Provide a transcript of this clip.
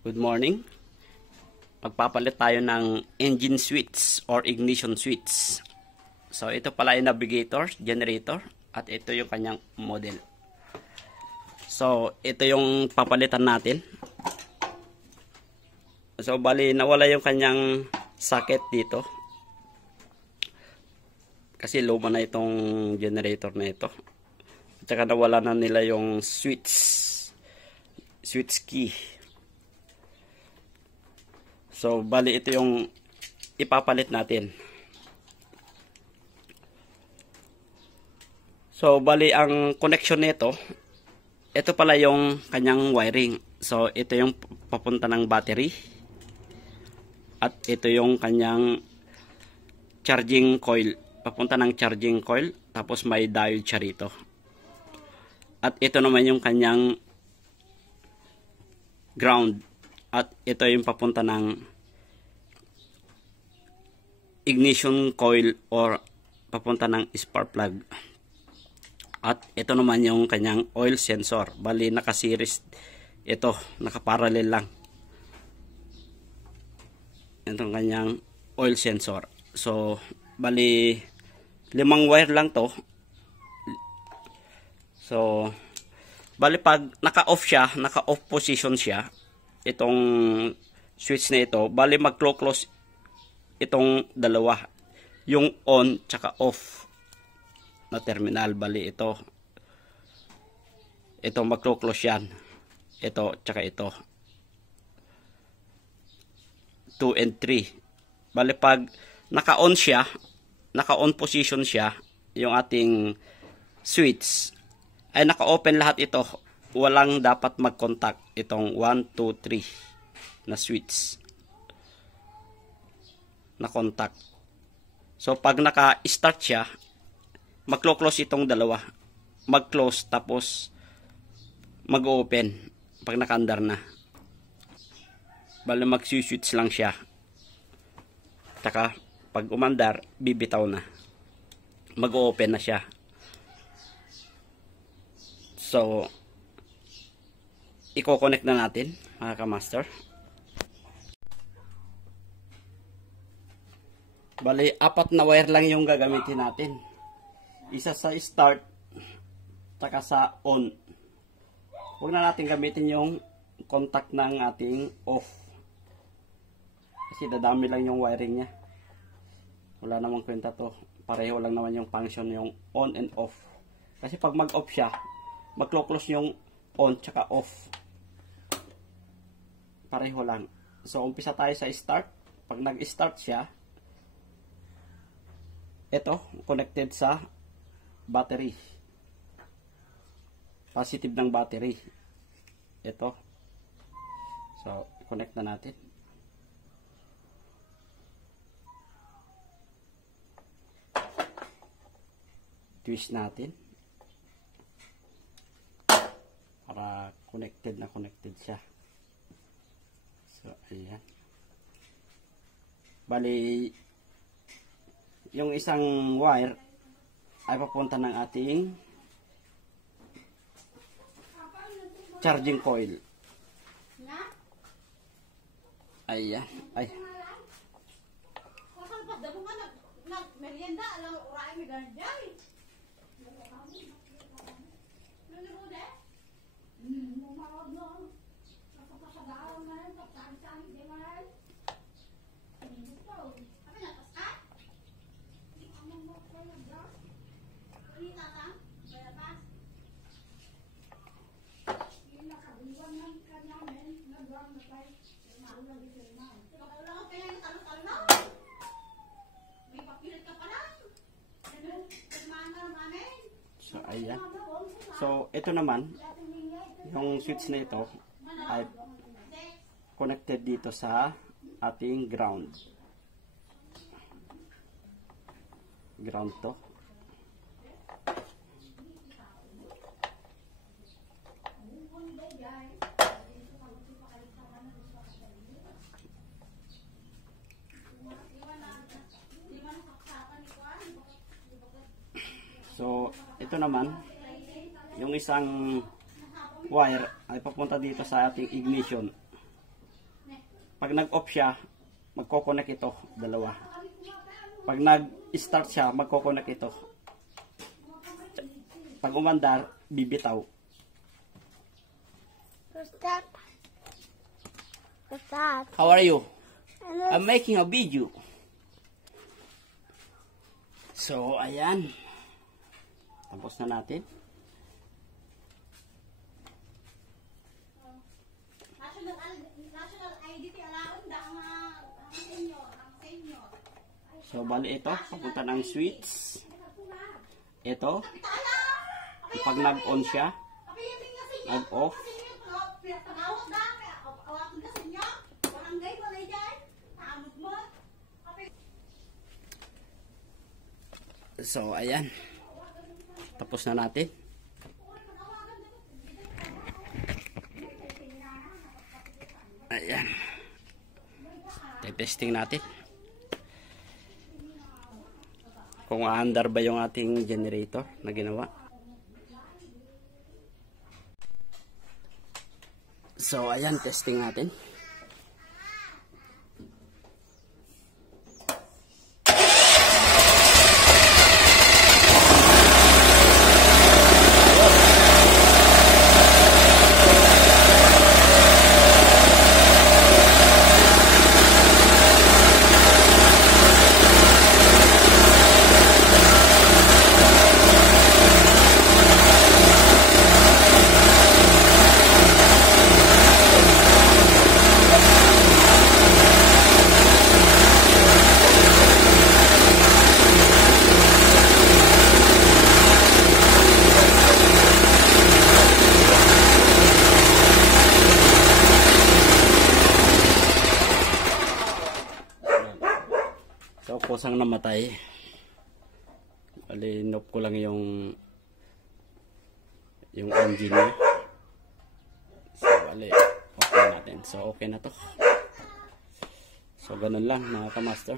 Good morning. Magpapalit tayo ng engine switch or ignition switch. So ito pala yung navigator, generator, at ito yung kanyang model. So ito yung papalitan natin. So bali nawala yung kanyang socket dito. Kasi luma na itong generator na ito. At saka nawala na nila yung switch key. So, bali ito yung ipapalit natin. So, bali ang connection nito, ito pala yung kanyang wiring. So, ito yung papunta ng battery. At ito yung kanyang charging coil. Papunta ng charging coil. Tapos may diode siya rito. At ito naman yung kanyang ground. At ito yung papunta ng ignition coil or papunta ng spark plug. At ito naman yung kanyang oil sensor. Bali naka-series ito, naka-parallel lang. Itong kanyang oil sensor. So, bali 5 wire lang to. So, bali pag naka-off siya, naka-off position siya, itong switch na ito, bali mag-close itong dalawa, yung on tsaka off na terminal. Bali ito mag-close yan, ito tsaka ito 2 and 3. Bali pag naka-on siya, naka-on position siya, yung ating switch ay naka-open lahat ito. Walang dapat mag-contact itong 1, 2, 3 na switch na contact. So pag naka-start siya, mag-close itong dalawa. Mag-close tapos mag-open pag naka-andar na. Bali mag-switch lang siya. Taka pag umandar, bibitaw na. Mag-open na siya. So i-connect na natin, mga ka-master. Bali, 4 na wire lang yung gagamitin natin. Isa sa start, taka sa on. Huwag na natin gamitin yung contact ng ating off. Kasi dadami lang yung wiring niya. Wala namang kwenta to. Pareho lang naman yung function yung on and off. Kasi pag mag-off siya, mag-close yung on tsaka off. Pareho lang. So, umpisa tayo sa start. Pag nag-start siya, ito, connected sa battery. Positive ng battery. Ito. So, connect na natin. Twist natin. Para connected na connected siya. So, ayan. Bali, yung isang wire ay papunta ng ating charging coil. Ayan. Ay. So, ayan. So, ito naman, yung switch na ito ay connected dito sa ating ground. Ground to. So, ito naman, yung isang wire ay papunta dito sa ating ignition. Pag nag-off siya, magko-connect ito, dalawa. Pag nag-start siya, magko-connect ito. Pag umandar, bibitaw. What's that? What's that? How are you? I'm making a video. So, ayan. Tapos na natin. National ID allowed ang senior. So, bali ito. Papunta ng switch. Ito. Pag nag-on siya, nag-off. So, ayan. Tapos na natin. Ayan. Testing natin. Kung aandar ba yung ating generator na ginawa. So, ayan. Testing natin. So, kusang namatay. Balinop ko lang yung engine niya. So, bali, okay natin. So, okay na to. So, ganun lang mga kamaster.